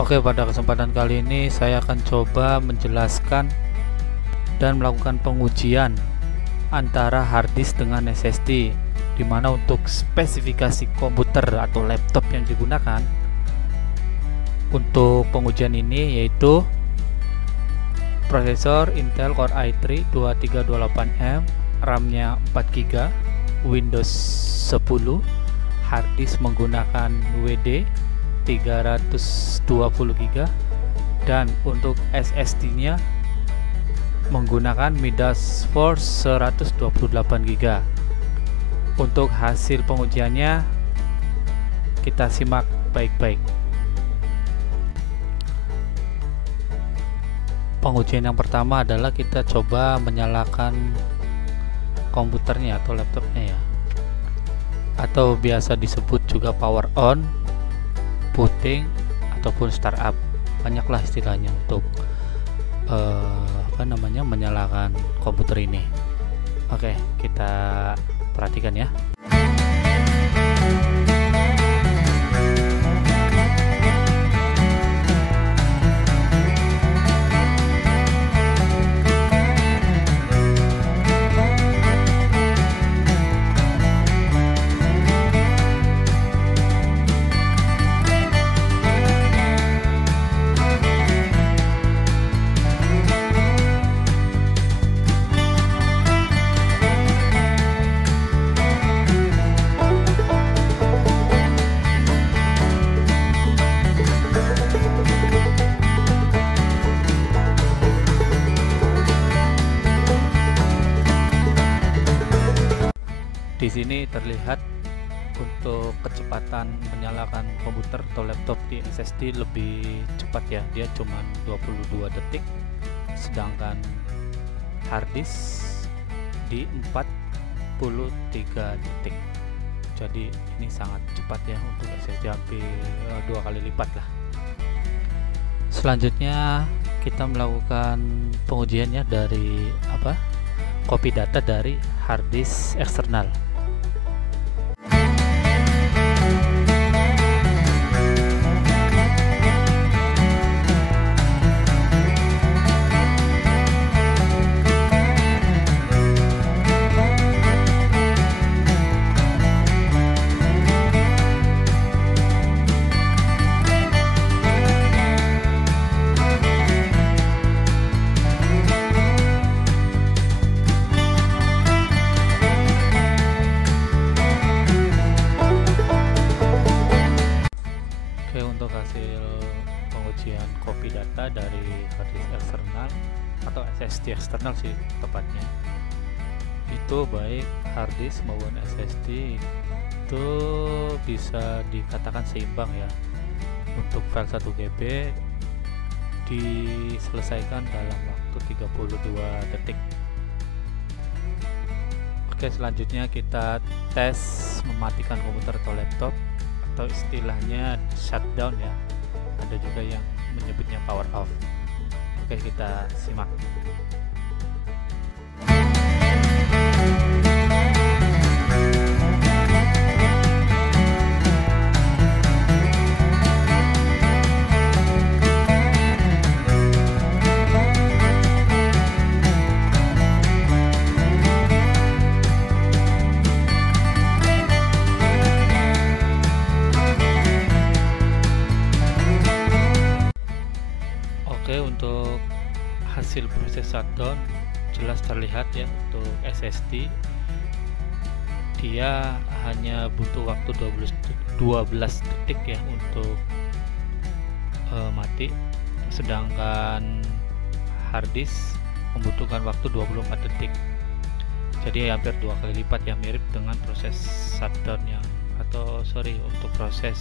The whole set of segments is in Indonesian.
Oke, pada kesempatan kali ini saya akan coba menjelaskan dan melakukan pengujian antara hard disk dengan SSD, dimana untuk spesifikasi komputer atau laptop yang digunakan untuk pengujian ini yaitu prosesor Intel Core i3 2328M, RAM-nya 4GB, Windows 10, hard disk menggunakan WD 320GB, dan untuk SSD-nya menggunakan Midas Force 128GB. Untuk hasil pengujiannya kita simak baik-baik. Pengujian yang pertama adalah kita coba menyalakan komputernya atau laptopnya ya, atau biasa disebut juga power on, booting, ataupun startup. Banyaklah istilahnya untuk menyalakan komputer ini. Oke, kita perhatikan ya. Di sini terlihat untuk kecepatan menyalakan komputer atau laptop di SSD lebih cepat ya, dia cuma 22 detik, sedangkan hard disk di 43 detik. Jadi ini sangat cepat ya untuk SSD, hampir 2 kali lipat lah. Selanjutnya kita melakukan pengujiannya dari copy data dari hard disk eksternal. Untuk hasil pengujian copy data dari hard disk eksternal atau SSD eksternal sih tepatnya, itu baik hard disk maupun SSD itu bisa dikatakan seimbang ya. Untuk file 1 GB diselesaikan dalam waktu 32 detik. Oke, selanjutnya kita tes mematikan komputer atau laptop, atau istilahnya shutdown ya, ada juga yang menyebutnya power off. Oke, kita simak. Untuk hasil proses shutdown jelas terlihat ya. Untuk SSD dia hanya butuh waktu 12 detik ya untuk mati, sedangkan hard disk membutuhkan waktu 24 detik. Jadi hampir 2 kali lipat ya, mirip dengan proses shutdown yang untuk proses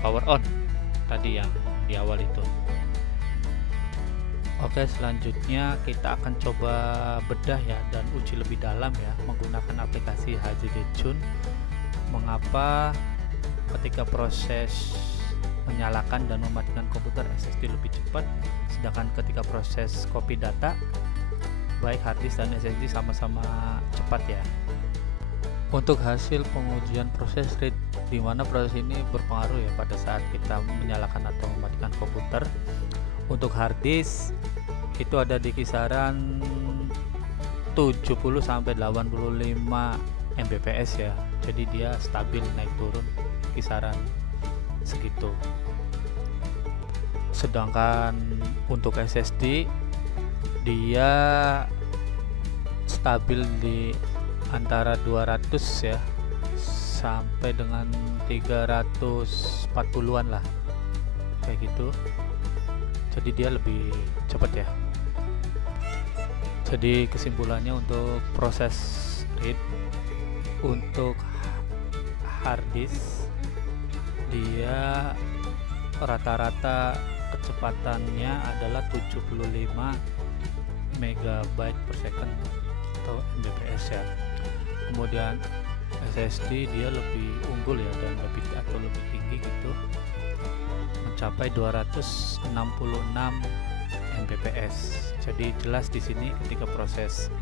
power on tadi yang di awal itu. Oke, selanjutnya kita akan coba bedah ya dan uji lebih dalam ya menggunakan aplikasi HZDjun. Mengapa ketika proses menyalakan dan mematikan komputer SSD lebih cepat, sedangkan ketika proses copy data baik hard disk dan SSD sama-sama cepat ya. Untuk hasil pengujian proses read, di mana proses ini berpengaruh ya pada saat kita menyalakan atau mematikan komputer. Untuk hard disk itu ada di kisaran 70 sampai 85 Mbps ya. Jadi dia stabil naik turun kisaran segitu. Sedangkan untuk SSD dia stabil di antara 200 ya sampai dengan 340-an lah, kayak gitu. Jadi dia lebih cepat ya. Jadi kesimpulannya untuk proses read untuk hard disk dia rata-rata kecepatannya adalah 75 megabyte per second atau Mbps ya. Kemudian SSD dia lebih unggul ya dan lebih tinggi gitu, mencapai 266 Mbps. Jadi jelas di sini ketika proses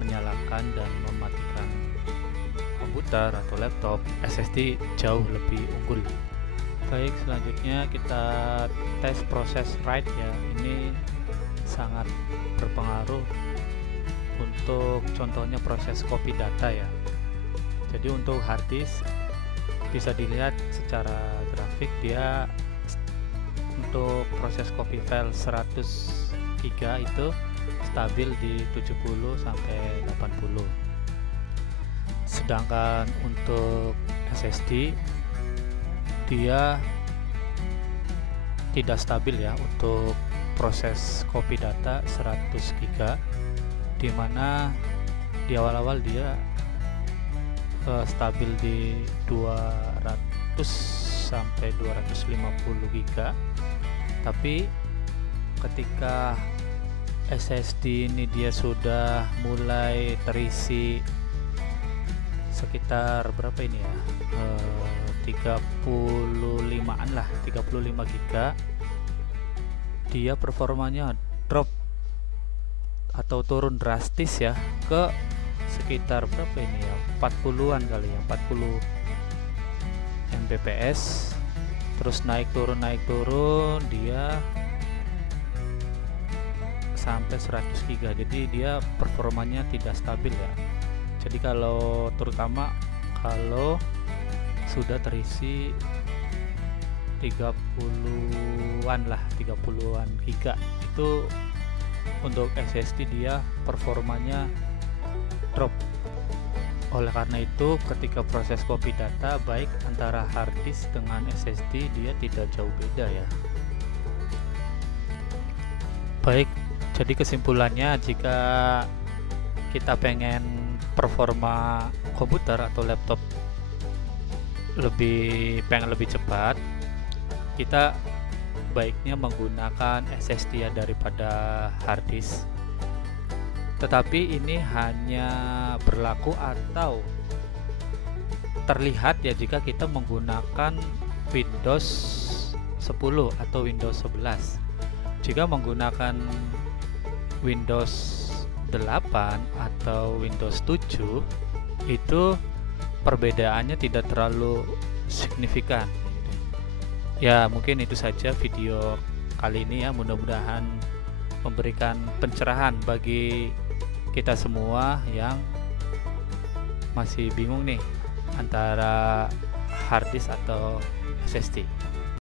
menyalakan dan mematikan komputer atau laptop, SSD jauh lebih unggul. Baik, selanjutnya kita tes proses write ya. Ini sangat berpengaruh untuk contohnya proses copy data ya. Jadi untuk hard disk bisa dilihat secara grafik, dia untuk proses copy file 100 GB itu stabil di 70 sampai 80. Sedangkan untuk SSD dia tidak stabil ya untuk proses copy data 100 GB, dimana di awal-awal dia stabil di 200 sampai 250 GB, tapi ketika SSD ini dia sudah mulai terisi sekitar berapa ini ya, 35-an lah, 35 GB, dia performanya drop atau turun drastis ya ke sekitar berapa ini ya, 40-an kali ya, 40 Mbps, terus naik turun dia sampai 100 GB. Jadi dia performanya tidak stabil ya. Jadi kalau terutama kalau sudah terisi 30-an lah, 30-an giga, itu untuk SSD dia performanya drop. Oleh karena itu ketika proses copy data baik antara hard disk dengan SSD dia tidak jauh beda ya. Baik, jadi kesimpulannya jika kita pengen performa komputer atau laptop pengen lebih cepat, kita baiknya menggunakan SSD ya daripada hard disk. Tetapi ini hanya berlaku atau terlihat ya jika kita menggunakan Windows 10 atau Windows 11. Jika menggunakan Windows 8 atau Windows 7 itu perbedaannya tidak terlalu signifikan. Ya mungkin itu saja video kali ini ya, mudah-mudahan memberikan pencerahan bagi kita semua yang masih bingung nih antara hard disk atau SSD.